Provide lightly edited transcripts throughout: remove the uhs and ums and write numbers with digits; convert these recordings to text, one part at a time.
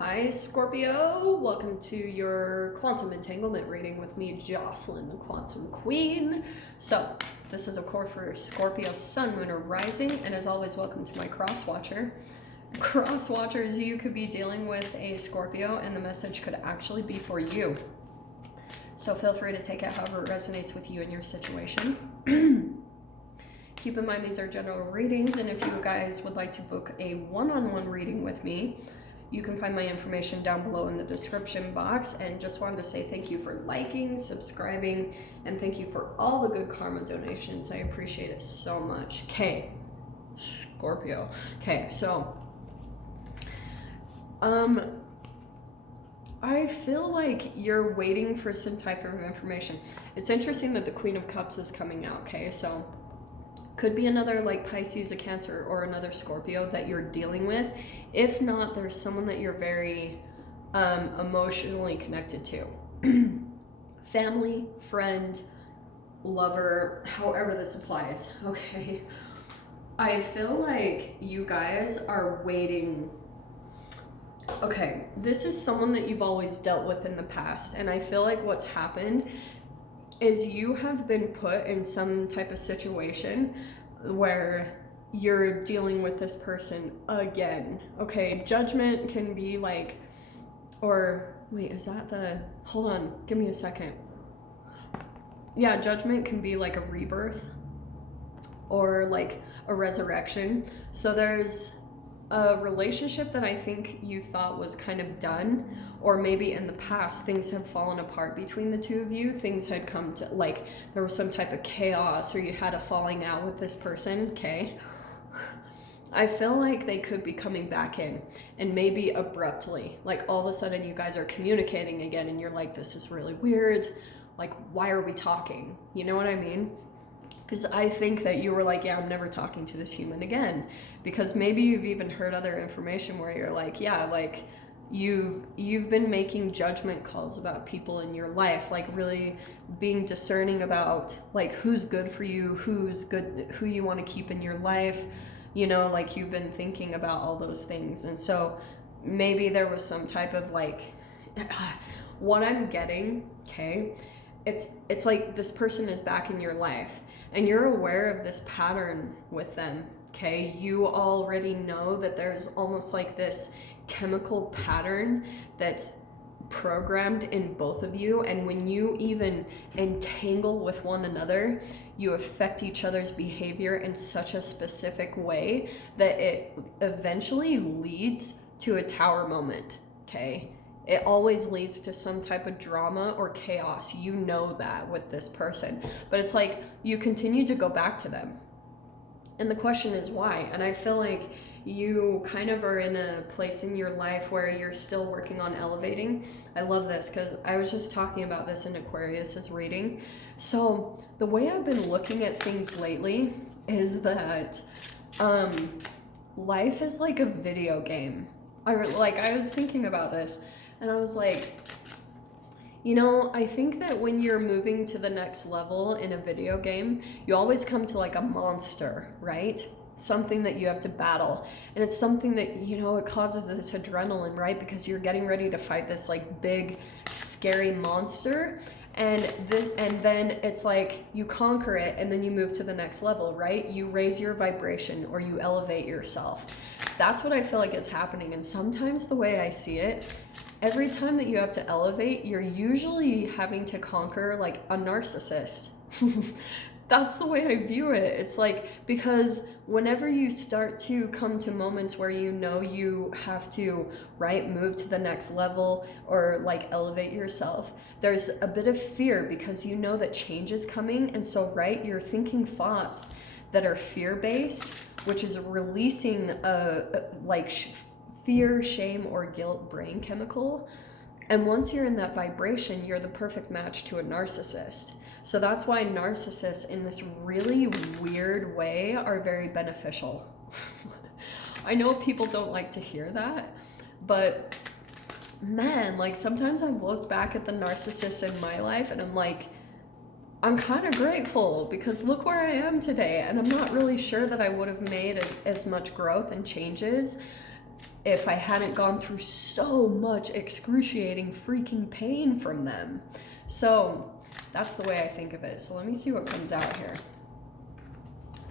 Hi, Scorpio. Welcome to your quantum entanglement reading with me, Jocelyn, the Quantum Queen. So, this is a core for Scorpio Sun, Moon, or Rising, and as always, welcome to my cross watcher. Cross watchers, you could be dealing with a Scorpio, and the message could actually be for you. So, feel free to take it however it resonates with you and your situation. Keep in mind, these are general readings, and if you guys would like to book a one-on-one reading with me, you can find my information down below in the description box. And just wanted to say thank you for liking, subscribing, and thank you for all the good karma donations. I appreciate it so much. Okay, Scorpio. Okay, so I feel like you're waiting for some type of information. It's interesting that the Queen of Cups is coming out. Okay, so could be another like Pisces, a Cancer, or another Scorpio that you're dealing with. If not, there's someone that you're very emotionally connected to. Family, friend, lover, however this applies, okay? I feel like you guys are waiting. Okay, this is someone that you've always dealt with in the past, and I feel like what's happened is you have been put in some type of situation where you're dealing with this person again. Okay, judgment can be like, or wait, is that the, hold on, give me a second. Yeah, judgment can be like a rebirth or like a resurrection. So there's a relationship that I think you thought was kind of done, or maybe in the past things have fallen apart between the two of you. Things had come to, like, there was some type of chaos, or you had a falling out with this person. Okay, I feel like they could be coming back in, and maybe abruptly, like all of a sudden you guys are communicating again, and you're like, this is really weird, like, why are we talking? You know what I mean? Because I think that you were like, yeah, I'm never talking to this human again. Because maybe you've even heard other information where you're like, yeah, like you've been making judgment calls about people in your life, like really being discerning about like who's good for you, who's good, who you want to keep in your life, you know, like you've been thinking about all those things. And so maybe there was some type of like, what I'm getting, okay, it's like this person is back in your life and you're aware of this pattern with them. Okay, you already know that there's almost like this chemical pattern that's programmed in both of you, and when you even entangle with one another, you affect each other's behavior in such a specific way that it eventually leads to a tower moment. Okay, it always leads to some type of drama or chaos. You know that with this person. But it's like you continue to go back to them. And the question is why? And I feel like you kind of are in a place in your life where you're still working on elevating. I love this because I was just talking about this in Aquarius's reading. So the way I've been looking at things lately is that life is like a video game. I was thinking about this. And I was like, you know, I think that when you're moving to the next level in a video game, you always come to like a monster, right? Something that you have to battle. And it's something that, you know, it causes this adrenaline, right? Because you're getting ready to fight this like big, scary monster. And then it's like you conquer it and then you move to the next level, right? You raise your vibration or you elevate yourself. That's what I feel like is happening. And sometimes the way I see it, every time that you have to elevate, you're usually having to conquer like a narcissist. That's the way I view it. It's like, because whenever you start to come to moments where you know you have to, right, move to the next level or like elevate yourself, there's a bit of fear because you know that change is coming. And so, right, you're thinking thoughts that are fear-based, which is releasing fear, shame, or guilt brain chemical. And once you're in that vibration, you're the perfect match to a narcissist. So that's why narcissists in this really weird way are very beneficial. I know people don't like to hear that, but man, like sometimes I've looked back at the narcissists in my life and I'm like, I'm kind of grateful because look where I am today. And I'm not really sure that I would have made as much growth and changes if I hadn't gone through so much excruciating freaking pain from them. So that's the way I think of it. So let me see what comes out here.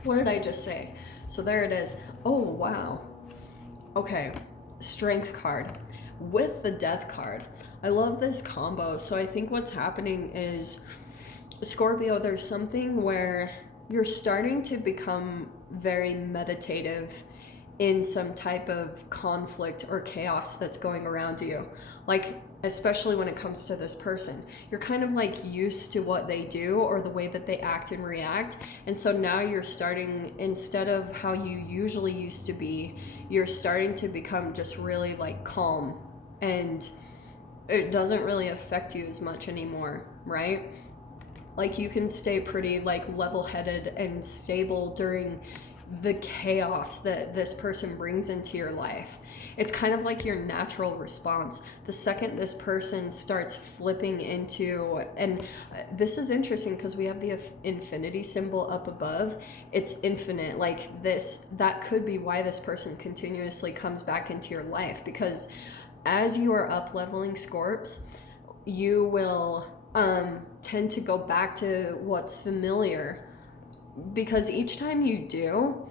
What did I just say? So there it is. Oh, wow. Okay, Strength card with the Death card. I love this combo. So I think what's happening is, Scorpio, there's something where you're starting to become very meditative in some type of conflict or chaos that's going around you. Like, especially when it comes to this person, you're kind of like used to what they do or the way that they act and react. And so now you're starting, instead of how you usually used to be, you're starting to become just really like calm, and it doesn't really affect you as much anymore, right? Like, you can stay pretty like level-headed and stable during the chaos that this person brings into your life. It's kind of like your natural response. The second this person starts flipping into, and this is interesting because we have the infinity symbol up above. It's infinite. Like this, that could be why this person continuously comes back into your life, because as you are up leveling Scorps, you will tend to go back to what's familiar, because each time you do,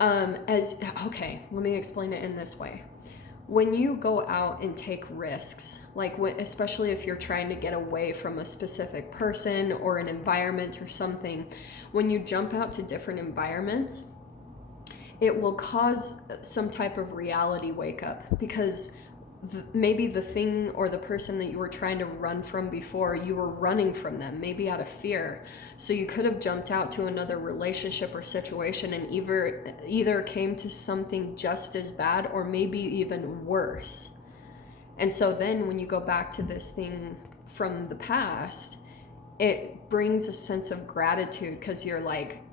okay, let me explain it in this way. When you go out and take risks, like especially if you're trying to get away from a specific person or an environment or something, when you jump out to different environments, it will cause some type of reality wake up, because maybe the thing or the person that you were trying to run from before, you were running from them, maybe out of fear. So you could have jumped out to another relationship or situation and either came to something just as bad or maybe even worse. And so then when you go back to this thing from the past, it brings a sense of gratitude, because you're like,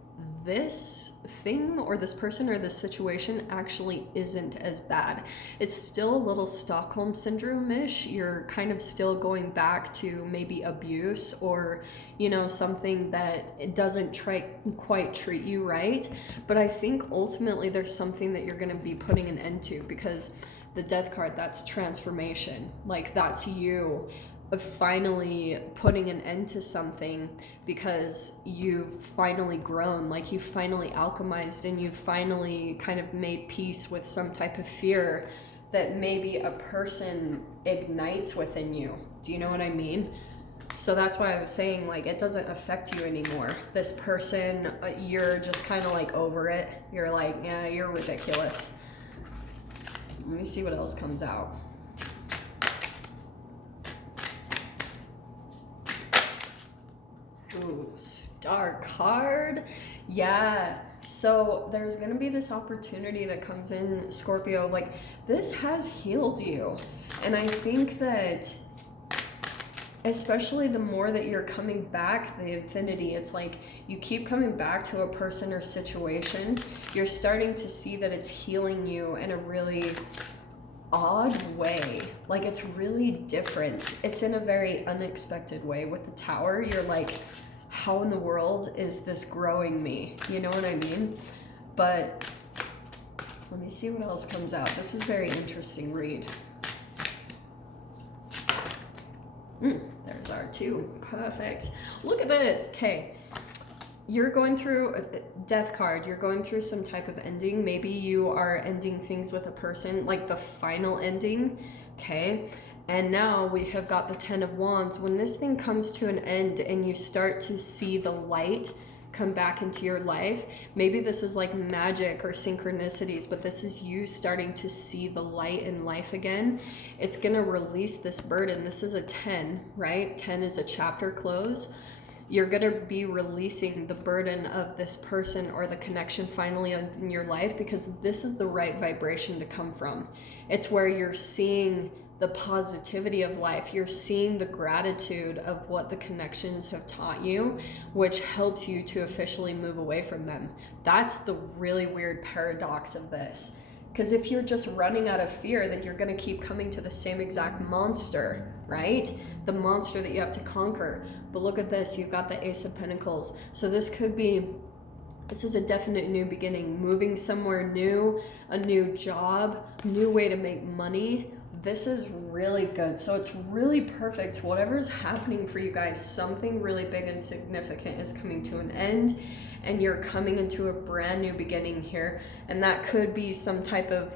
this thing or this person or this situation actually isn't as bad. It's still a little Stockholm syndrome-ish. You're kind of still going back to maybe abuse or, you know, something that it doesn't quite treat you right. But I think ultimately there's something that you're going to be putting an end to, because the Death card, that's transformation. Like, that's you of finally putting an end to something, because you've finally grown, like you've finally alchemized, and you've finally kind of made peace with some type of fear that maybe a person ignites within you. Do you know what I mean? So that's why I was saying, like, it doesn't affect you anymore. This person, you're just kind of like over it. You're like, yeah, you're ridiculous. Let me see what else comes out. Ooh, Star card. Yeah. So there's going to be this opportunity that comes in, Scorpio. Like, this has healed you. And I think that especially the more that you're coming back, the infinity, it's like you keep coming back to a person or situation, you're starting to see that it's healing you in a really odd way. Like, it's really different. It's in a very unexpected way. With the Tower, you're like, how in the world is this growing me? You know what I mean? But let me see what else comes out. This is a very interesting read. There's our 2. Perfect. Look at this. Okay. You're going through a Death card. You're going through some type of ending. Maybe you are ending things with a person, like the final ending. Okay. And now we have got the 10 of Wands. When this thing comes to an end and you start to see the light come back into your life, maybe this is like magic or synchronicities, but this is you starting to see the light in life again. It's going to release this burden. This is a 10, right? 10 is a chapter close. You're going to be releasing the burden of this person or the connection finally in your life, because this is the right vibration to come from. It's where you're seeing the positivity of life. You're seeing the gratitude of what the connections have taught you, which helps you to officially move away from them. That's the really weird paradox of this. Because if you're just running out of fear, then you're going to keep coming to the same exact monster, right? The monster that you have to conquer. But look at this. You've got the Ace of Pentacles. So this could be This is a definite new beginning, moving somewhere new, a new job, new way to make money. This is really good. So it's really perfect. Whatever's happening for you guys, something really big and significant is coming to an end, and you're coming into a brand new beginning here. And that could be some type of,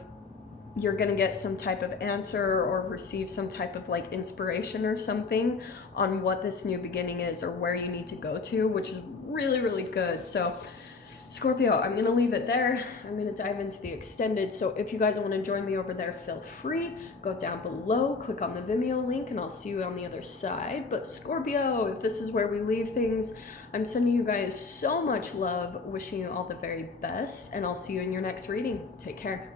you're going to get some type of answer or receive some type of like inspiration or something on what this new beginning is or where you need to go to, which is really, really good. So Scorpio, I'm going to leave it there. I'm going to dive into the extended. So if you guys want to join me over there, feel free. Go down below, click on the Vimeo link, and I'll see you on the other side. But Scorpio, if this is where we leave things, I'm sending you guys so much love, wishing you all the very best, and I'll see you in your next reading. Take care.